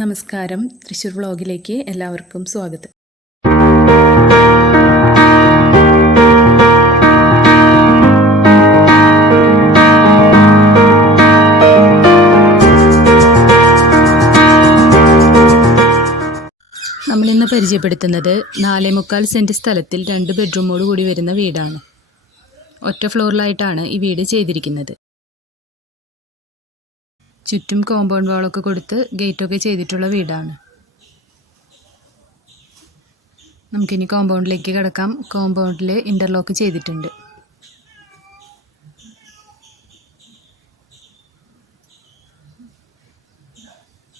നമസ്കാരം, തൃശ്ശൂർ വ്ളോഗിലേക്ക് എല്ലാവർക്കും സ്വാഗതം. നമ്മളിന്ന് പരിചയപ്പെടുത്തുന്നത് 4.25 സെൻറ്റ് സ്ഥലത്തിൽ 2 ബെഡ്റൂമോട് കൂടി വരുന്ന വീടാണ്. ഒറ്റ ഫ്ലോറിലായിട്ടാണ് ഈ വീട് ചെയ്തിരിക്കുന്നത്. ചുറ്റും കോമ്പൗണ്ട് വാളൊക്കെ കൊടുത്ത് ഗേറ്റൊക്കെ ചെയ്തിട്ടുള്ള വീടാണ്. നമുക്കിനി കോമ്പൗണ്ടിലേക്ക് കിടക്കാം. കോമ്പൗണ്ടിൽ ഇൻ്റർലോക്ക് ചെയ്തിട്ടുണ്ട്.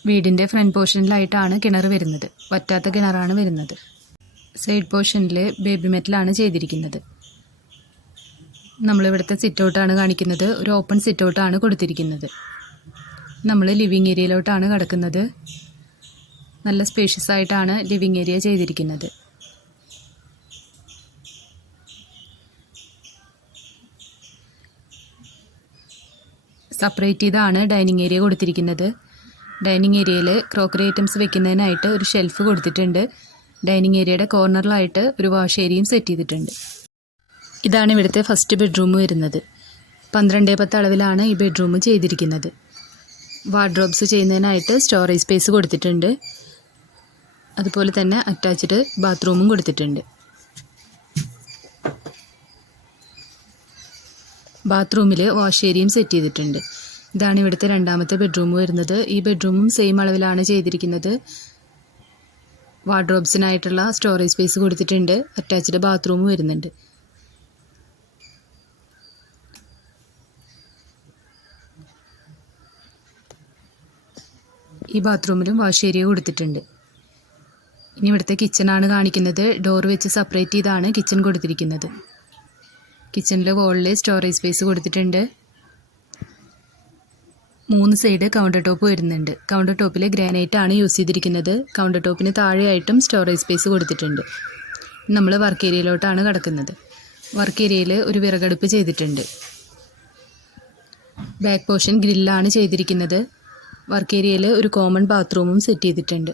വീടിൻ്റെ ഫ്രണ്ട് പോർഷനിലായിട്ടാണ് കിണർ വരുന്നത്. വറ്റാത്ത കിണറാണ് വരുന്നത്. സൈഡ് പോർഷനിൽ ബേബി മെറ്റലാണ് ചെയ്തിരിക്കുന്നത്. നമ്മളിവിടുത്തെ സിറ്റൗട്ടാണ് കാണിക്കുന്നത്. ഒരു ഓപ്പൺ സിറ്റൗട്ടാണ് കൊടുത്തിരിക്കുന്നത്. നമ്മൾ ലിവിങ് ഏരിയയിലോട്ടാണ് കിടക്കുന്നത്. നല്ല സ്പേഷ്യസ് ആയിട്ടാണ് ലിവിങ് ഏരിയ ചെയ്തിരിക്കുന്നത്. സെപ്പറേറ്റ് ചെയ്താണ് ഡൈനിങ് ഏരിയ കൊടുത്തിരിക്കുന്നത്. ഡൈനിങ് ഏരിയയിൽ ക്രോക്കറി ഐറ്റംസ് വെക്കുന്നതിനായിട്ട് ഒരു ഷെൽഫ് കൊടുത്തിട്ടുണ്ട്. ഡൈനിങ് ഏരിയയുടെ കോർണറിലായിട്ട് ഒരു വാഷ് ഏരിയയും സെറ്റ് ചെയ്തിട്ടുണ്ട്. ഇതാണ് ഇവിടുത്തെ ഫസ്റ്റ് ബെഡ്റൂം വരുന്നത്. 12x10 അളവിലാണ് ഈ ബെഡ്റൂം ചെയ്തിരിക്കുന്നത്. വാർഡ്രോബ്സ് ചെയ്യുന്നതിനായിട്ട് സ്റ്റോറേജ് സ്പേസ് കൊടുത്തിട്ടുണ്ട്. അതുപോലെ തന്നെ അറ്റാച്ച്ഡ് ബാത്റൂമും കൊടുത്തിട്ടുണ്ട്. ബാത്റൂമിൽ വാഷ് ഏരിയയും സെറ്റ് ചെയ്തിട്ടുണ്ട്. ഇതാണ് ഇവിടുത്തെ രണ്ടാമത്തെ ബെഡ്റൂം വരുന്നത്. ഈ ബെഡ്റൂമും സെയിം അളവിലാണ് ചെയ്തിരിക്കുന്നത്. വാർഡ്രോബ്സിനായിട്ടുള്ള സ്റ്റോറേജ് സ്പേസ് കൊടുത്തിട്ടുണ്ട്. അറ്റാച്ച്ഡ് ബാത്റൂം വരുന്നുണ്ട്. ഈ ബാത്റൂമിലും വാഷ് ഏരിയ കൊടുത്തിട്ടുണ്ട്. ഇനി ഇവിടുത്തെ കിച്ചണാണ് കാണിക്കുന്നത്. ഡോർ വെച്ച് സെപ്പറേറ്റ് ചെയ്താണ് കിച്ചൺ കൊടുത്തിരിക്കുന്നത്. കിച്ചണിലെ വോളിൽ സ്റ്റോറേജ് സ്പേസ് കൊടുത്തിട്ടുണ്ട്. 3 സൈഡ് കൗണ്ടർ ടോപ്പ് വരുന്നുണ്ട്. കൗണ്ടർ ടോപ്പിൽ ഗ്രാനൈറ്റ് ആണ് യൂസ് ചെയ്തിരിക്കുന്നത്. കൗണ്ടർ ടോപ്പിന് താഴെയായിട്ടും സ്റ്റോറേജ് സ്പേസ് കൊടുത്തിട്ടുണ്ട്. നമ്മൾ വർക്ക് ഏരിയയിലോട്ടാണ് കിടക്കുന്നത്. വർക്ക് ഏരിയയിൽ ഒരു വിറകടുപ്പ് ചെയ്തിട്ടുണ്ട്. ബാക്ക് പോർഷൻ ഗ്രില്ലാണ് ചെയ്തിരിക്കുന്നത്. വർക്ക് ഏരിയയിൽ ഒരു കോമൺ ബാത്റൂമും സെറ്റ് ചെയ്തിട്ടുണ്ട്.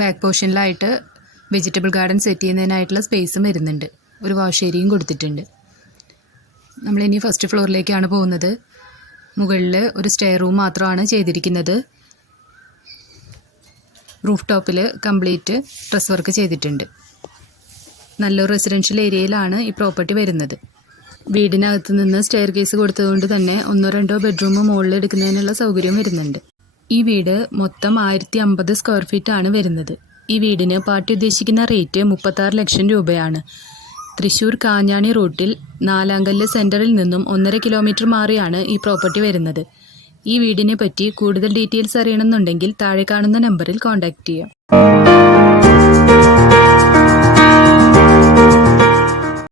ബാക്ക് പോർഷനിലായിട്ട് വെജിറ്റബിൾ ഗാർഡൻ സെറ്റ് ചെയ്യുന്നതിനായിട്ടുള്ള സ്പേസും വരുന്നുണ്ട്. ഒരു വാഷ് ഏരിയയും കൊടുത്തിട്ടുണ്ട്. നമ്മളിനി ഫസ്റ്റ് ഫ്ലോറിലേക്കാണ് പോകുന്നത്. മുകളിൽ ഒരു സ്റ്റെയർ റൂം മാത്രമാണ് ചെയ്തിരിക്കുന്നത്. റൂഫ് ടോപ്പിൽ കംപ്ലീറ്റ് ഡ്രസ് വർക്ക് ചെയ്തിട്ടുണ്ട്. നല്ലൊരു റെസിഡൻഷ്യൽ ഏരിയയിലാണ് ഈ പ്രോപ്പർട്ടി വരുന്നത്. വീടിനകത്ത് നിന്ന് സ്റ്റെയർ കേസ് കൊടുത്തതുകൊണ്ട് തന്നെ 1-2 ബെഡ്റൂം മുകളിൽ എടുക്കുന്നതിനുള്ള സൗകര്യം വരുന്നുണ്ട്. ഈ വീട് മൊത്തം 1050 സ്ക്വയർ ഫീറ്റ് ആണ് വരുന്നത്. ഈ വീടിന് പാർട്ടി ഉദ്ദേശിക്കുന്ന റേറ്റ് 36 ലക്ഷം രൂപയാണ്. തൃശ്ശൂർ കാഞ്ഞാണി റൂട്ടിൽ നാലാങ്കല്ല് സെൻറ്ററിൽ നിന്നും 1.5 കിലോമീറ്റർ മാറിയാണ് ഈ പ്രോപ്പർട്ടി വരുന്നത്. ഈ വീടിനെ പറ്റി കൂടുതൽ ഡീറ്റെയിൽസ് അറിയണമെന്നുണ്ടെങ്കിൽ താഴെ കാണുന്ന നമ്പറിൽ കോൺടാക്റ്റ് ചെയ്യാം.